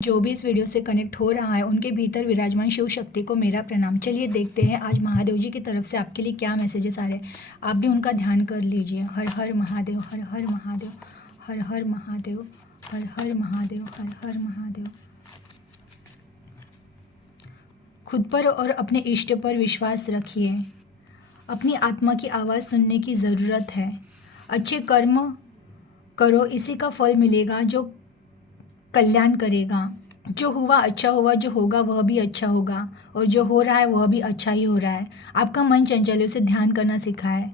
जो भी इस वीडियो से कनेक्ट हो रहा है उनके भीतर विराजमान शिव शक्ति को मेरा प्रणाम। चलिए देखते हैं आज महादेव जी की तरफ से आपके लिए क्या मैसेजेस आ रहे हैं। आप भी उनका ध्यान कर लीजिए। हर हर महादेव, हर हर महादेव, हर हर महादेव, हर हर महादेव, हर हर महादेव। खुद पर और अपने इष्ट पर विश्वास रखिए। अपनी आत्मा की आवाज़ सुनने की ज़रूरत है। अच्छे कर्म करो, इसी का फल मिलेगा जो कल्याण करेगा। जो हुआ अच्छा हुआ, जो होगा वह भी अच्छा होगा, और जो हो रहा है वह भी अच्छा ही हो रहा है। आपका मन चंचल है, उसे ध्यान करना सीखा है।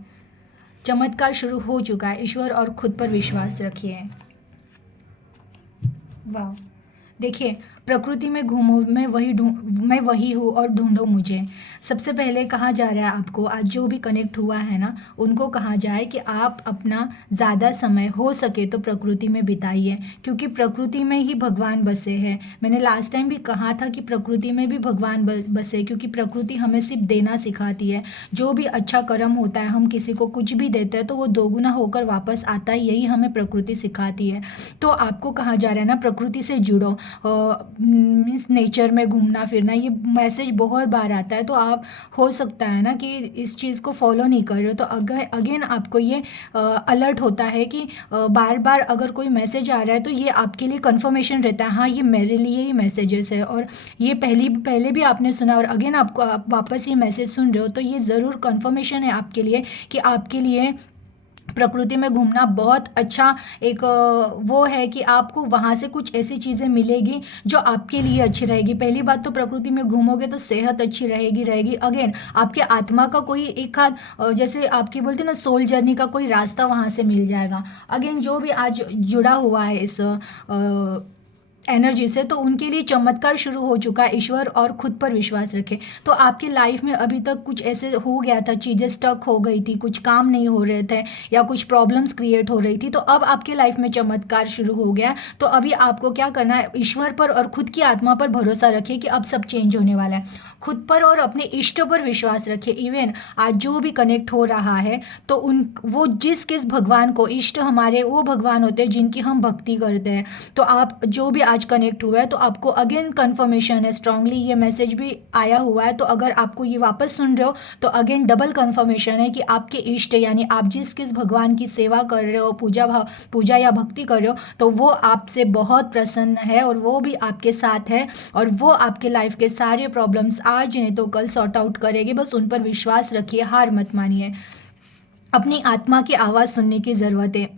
चमत्कार शुरू हो चुका है। ईश्वर और खुद पर विश्वास रखिए। वाह, देखिए, प्रकृति में घूमो, मैं वही हूँ और ढूंढो मुझे। सबसे पहले कहा जा रहा है आपको, आज जो भी कनेक्ट हुआ है ना, उनको कहा जाए कि आप अपना ज़्यादा समय हो सके तो प्रकृति में बिताइए, क्योंकि प्रकृति में ही भगवान बसे हैं। मैंने लास्ट टाइम भी कहा था कि प्रकृति में भी भगवान बसे, क्योंकि प्रकृति हमें सिर्फ देना सिखाती है। जो भी अच्छा कर्म होता है, हम किसी को कुछ भी देते हैं तो वो दोगुना होकर वापस आता है, यही हमें प्रकृति सिखाती है। तो आपको कहा जा रहा है ना, प्रकृति से जुड़ो। मीन्स नेचर में घूमना फिरना, ये मैसेज बहुत बार आता है। तो आप हो सकता है ना कि इस चीज़ को फॉलो नहीं कर रहे हो, तो अगेन आपको ये अलर्ट होता है कि बार बार अगर कोई मैसेज आ रहा है तो ये आपके लिए कंफर्मेशन रहता है, हाँ ये मेरे लिए ही मैसेजेस है। और ये पहले भी आपने सुना और अगेन आप वापस ये मैसेज सुन रहे हो, तो ये ज़रूर कंफर्मेशन है आपके लिए कि आपके लिए प्रकृति में घूमना बहुत अच्छा एक वो है कि आपको वहाँ से कुछ ऐसी चीज़ें मिलेगी जो आपके लिए अच्छी रहेगी। पहली बात तो प्रकृति में घूमोगे तो सेहत अच्छी रहेगी। अगेन आपके आत्मा का कोई एक आध जैसे आपकी बोलते हैं ना, सोल जर्नी का कोई रास्ता वहाँ से मिल जाएगा। अगेन जो भी आज जुड़ा हुआ है इस एनर्जी से, तो उनके लिए चमत्कार शुरू हो चुका है। ईश्वर और खुद पर विश्वास रखें। तो आपकी लाइफ में अभी तक कुछ ऐसे हो गया था, चीज़ें स्टक हो गई थी, कुछ काम नहीं हो रहे थे या कुछ प्रॉब्लम्स क्रिएट हो रही थी, तो अब आपके लाइफ में चमत्कार शुरू हो गया। तो अभी आपको क्या करना है, ईश्वर पर और खुद की आत्मा पर भरोसा रखिए कि अब सब चेंज होने वाला है। खुद पर और अपने इष्ट पर विश्वास रखिए। इवन आज जो भी कनेक्ट हो रहा है, तो वो किस भगवान को, इष्ट हमारे वो भगवान होते हैं जिनकी हम भक्ति करते हैं। तो आप जो भी आज कनेक्ट हुआ है, तो आपको अगेन कंफर्मेशन है, स्ट्रांगली ये मैसेज भी आया हुआ है। तो अगर आपको ये वापस सुन रहे हो तो अगेन डबल कंफर्मेशन है कि आपके इष्ट, यानी आप किस भगवान की सेवा कर रहे हो, पूजा या भक्ति कर रहे हो, तो वो आपसे बहुत प्रसन्न है और वो भी आपके साथ है, और वो आपके लाइफ के सारे प्रॉब्लम्स आज नहीं तो कल सॉर्ट आउट करेंगे। बस उन पर विश्वास रखिए, हार मत मानिए। अपनी आत्मा की आवाज़ सुनने की ज़रूरत है।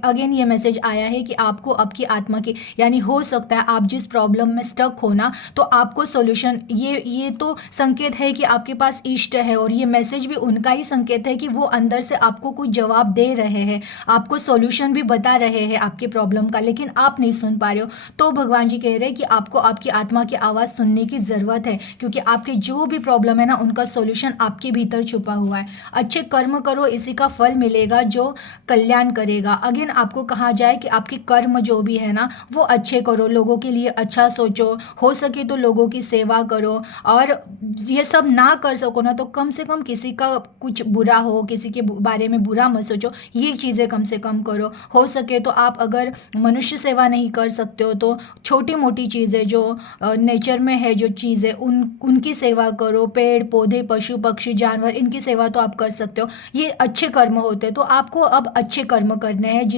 अगेन ये मैसेज आया है कि आपको आपकी आत्मा की, यानी हो सकता है आप जिस प्रॉब्लम में स्टक हो ना, तो आपको सॉल्यूशन, ये तो संकेत है कि आपके पास इष्ट है, और ये मैसेज भी उनका ही संकेत है कि वो अंदर से आपको कुछ जवाब दे रहे हैं, आपको सॉल्यूशन भी बता रहे हैं आपके प्रॉब्लम का, लेकिन आप नहीं सुन पा रहे हो। तो भगवान जी कह रहे हैं कि आपको आपकी आत्मा की आवाज़ सुनने की ज़रूरत है, क्योंकि आपके जो भी प्रॉब्लम है ना, उनका सॉल्यूशन आपके भीतर छुपा हुआ है। अच्छे कर्म करो, इसी का फल मिलेगा जो कल्याण करेगा। अगेन आपको कहा जाए कि आपके कर्म जो भी है ना, वो अच्छे करो, लोगों के लिए अच्छा सोचो, हो सके तो लोगों की सेवा करो, और ये सब ना कर सको ना, तो कम से कम किसी का कुछ बुरा हो, किसी के बारे में बुरा मत सोचो, ये चीज़ें कम से कम करो। हो सके तो आप अगर मनुष्य सेवा नहीं कर सकते हो, तो छोटी मोटी चीज़ें जो नेचर में है, जो चीज़ें उनकी सेवा करो। पेड़ पौधे, पशु पक्षी, जानवर, इनकी सेवा तो आप कर सकते हो, ये अच्छे कर्म होते हैं। तो आपको अब अच्छे कर्म करने हैं,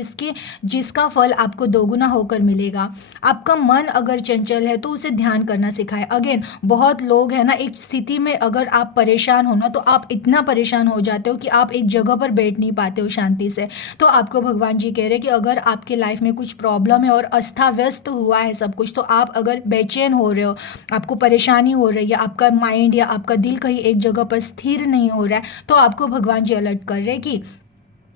जिसका फल आपको दोगुना होकर मिलेगा। आपका मन अगर चंचल है तो उसे ध्यान करना सिखाए। अगेन बहुत लोग हैं ना, एक स्थिति में अगर आप परेशान हो ना, तो आप इतना परेशान हो जाते हो कि आप एक जगह पर बैठ नहीं पाते हो शांति से। तो आपको भगवान जी कह रहे हैं कि अगर आपके लाइफ में कुछ प्रॉब्लम है और अस्था व्यस्त हुआ है सब कुछ, तो आप अगर बेचैन हो रहे हो, आपको परेशानी हो रही है, आपका माइंड या आपका दिल कहीं एक जगह पर स्थिर नहीं हो रहा है, तो आपको भगवान जी अलर्ट कर रहे हैं कि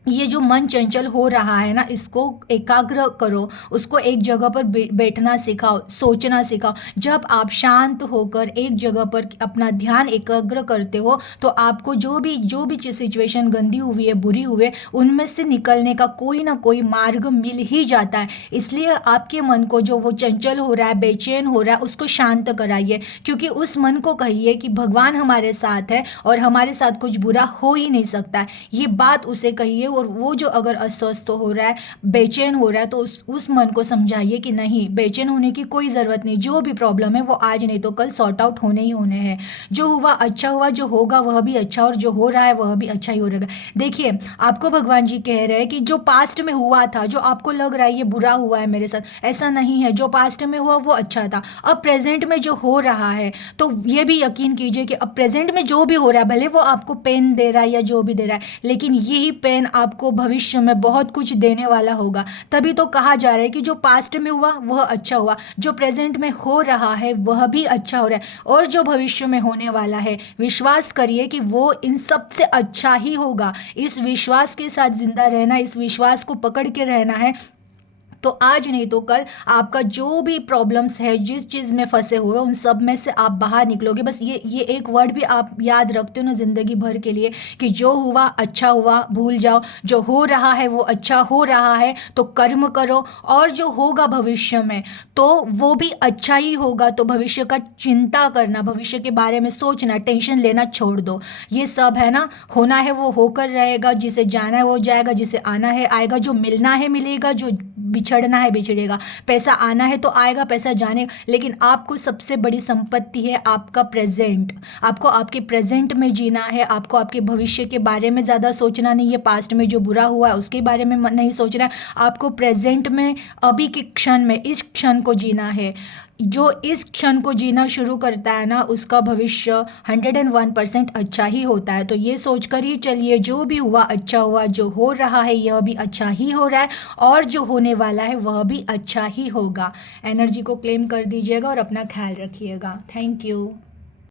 ये जो मन चंचल हो रहा है ना, इसको एकाग्र करो, उसको एक जगह पर बैठना सिखाओ, सोचना सिखाओ। जब आप शांत होकर एक जगह पर अपना ध्यान एकाग्र करते हो, तो आपको जो भी सिचुएशन गंदी हुई है, बुरी हुई है, उनमें से निकलने का कोई ना कोई मार्ग मिल ही जाता है। इसलिए आपके मन को जो वो चंचल हो रहा है, बेचैन हो रहा है, उसको शांत कराइए, क्योंकि उस मन को कहिए कि भगवान हमारे साथ है और हमारे साथ कुछ बुरा हो ही नहीं सकता है। ये बात उसे कहिए, और वो जो अगर अस्वस्थ हो रहा है, बेचैन हो रहा है, तो उस मन को समझाइए कि नहीं, बेचैन होने की कोई ज़रूरत नहीं, जो भी प्रॉब्लम है वो आज नहीं तो कल सॉर्ट आउट होने ही होने हैं। जो हुआ अच्छा हुआ, जो होगा वह भी अच्छा, और जो हो रहा है वह भी अच्छा ही हो रहेगा। देखिए, आपको भगवान जी कह रहे हैं कि जो पास्ट में हुआ था, जो आपको लग रहा है ये बुरा हुआ है मेरे साथ, ऐसा नहीं है। जो पास्ट में हुआ वो अच्छा था। अब प्रेजेंट में जो हो रहा है, तो ये भी यकीन कीजिए कि अब प्रेजेंट में जो भी हो रहा है, भले वो आपको पेन दे रहा है या जो भी दे रहा है, लेकिन यही पेन आपको भविष्य में बहुत कुछ देने वाला होगा। तभी तो कहा जा रहा है कि जो पास्ट में हुआ वह अच्छा हुआ, जो प्रेजेंट में हो रहा है वह भी अच्छा हो रहा है, और जो भविष्य में होने वाला है, विश्वास करिए कि वो इन सब से अच्छा ही होगा। इस विश्वास के साथ जिंदा रहना, इस विश्वास को पकड़ के रहना है, तो आज नहीं तो कल आपका जो भी प्रॉब्लम्स है, जिस चीज़ में फंसे हुए उन सब में से आप बाहर निकलोगे। बस ये एक वर्ड भी आप याद रखते हो ना ज़िंदगी भर के लिए, कि जो हुआ अच्छा हुआ, भूल जाओ। जो हो रहा है वो अच्छा हो रहा है, तो कर्म करो, और जो होगा भविष्य में तो वो भी अच्छा ही होगा। तो भविष्य का चिंता करना, भविष्य के बारे में सोचना, टेंशन लेना छोड़ दो। ये सब है ना, होना है वो होकर रहेगा, जिसे जाना है वो जाएगा, जिसे आना है आएगा, जो मिलना है मिलेगा, जो बिछड़ना है बिछड़ेगा। पैसा आना है तो आएगा, पैसा जाने, लेकिन आपको सबसे बड़ी संपत्ति है आपका प्रेजेंट। आपको आपके प्रेजेंट में जीना है, आपको आपके भविष्य के बारे में ज़्यादा सोचना नहीं है, पास्ट में जो बुरा हुआ है उसके बारे में नहीं सोचना है। आपको प्रेजेंट में, अभी के क्षण में, इस क्षण को जीना है। जो इस क्षण को जीना शुरू करता है ना, उसका भविष्य 101% अच्छा ही होता है। तो ये सोचकर ही चलिए, जो भी हुआ अच्छा हुआ, जो हो रहा है यह भी अच्छा ही हो रहा है, और जो होने वाला है वह भी अच्छा ही होगा। एनर्जी को क्लेम कर दीजिएगा और अपना ख्याल रखिएगा। Thank you.